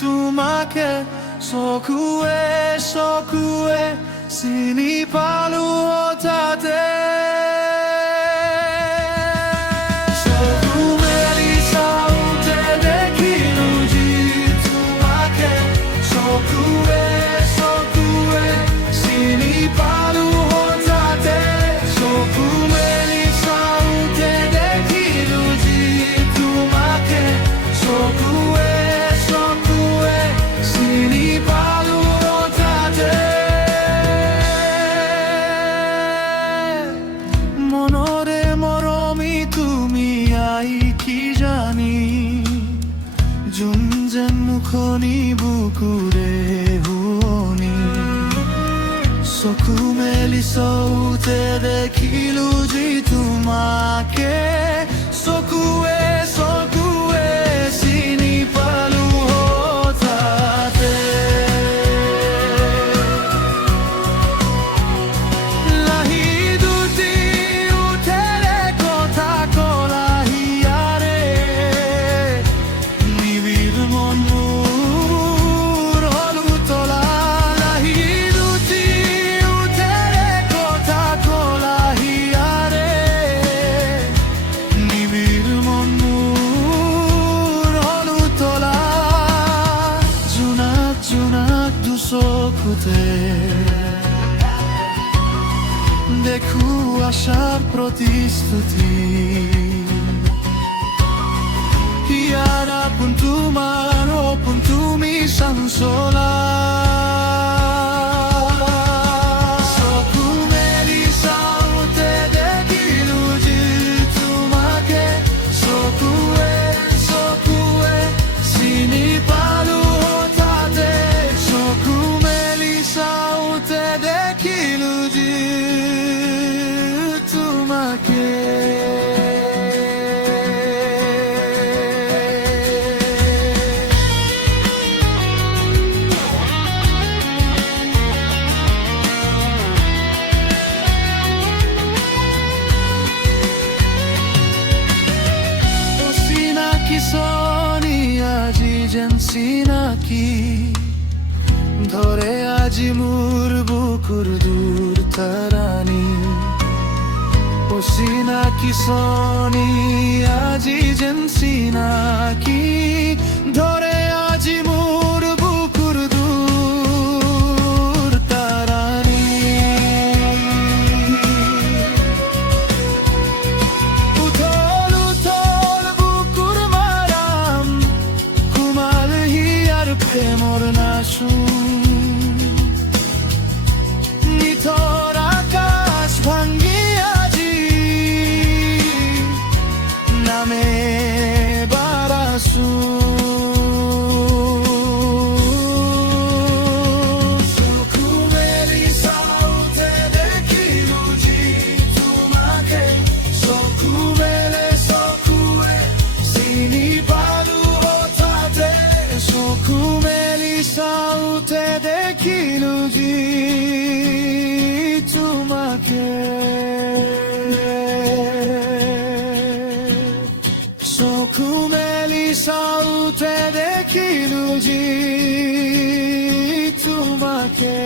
তোমাকে চকুৱে চকুৱে চিনি পালো হঠাতে চকু মেলি চাওঁতে দেখিলো যি তোমাকে চকুৱে চকুৱে চিনি পালো হঠাতে চকু মেলি চাওঁতে দেখিলো যি তোমাকে চকুৱে চকুৱে চিনি পালো হঠাতে মনৰে মৰমী তুমি আই কি জানি যোন যেন মুখনি বুকুৰে শুৱনি চকু মেলি চাওঁতে দেখিলো যি তোমাকে চকুৱে চকুৱে চিনি পালো হঠাতে লাহি দুটি উঠেৰে কথা কলা হিয়াৰে নিবিড় মন মোৰ হ'ল উতলা লাহি দুটি উঠেৰে কথা কলা হিয়াৰে নিবিড় মন মোৰ হ'ল উতলা জোনাক জোনাক দুচকুতে দেখো আশাৰ প্ৰতিশ্ৰুতি ইয়াৰ আপোন তোমাৰ আপোন তুমি চঞ্চলা চকু মেলি চাওঁতে দেখিলো যি তোমাকে চকুৱে চকুৱে চিনি পালো হঠাতে চকু মেলি চাওঁতে দেখিলো যি তোমাকে অচিনাকি চনি আজি যেন চিনাকি ধৰে আজি মোৰ বুকুৰ দূৰ তাৰানি অচিনাকি চনি আজি যেন চিনাকি ধৰে আজি মোৰ বুকুৰ দূৰ তাৰানি উথল উথল বুকুৰ মাৰাম সোমাল হিয়াৰ প্ৰেমৰ নাচোন নিথৰ আকাশ ভাঙি আজি নামে বাৰাছো চকু মেলি চাওঁতে দেখিলো যি তোমাকে চকু মেলে চকুৱে চিনি পালো হঠাতে চকু মেলি চাওঁতে দেখিলো যি তোমাকে চকু মেলি চাওঁতে দেখিলো যি তোমাকে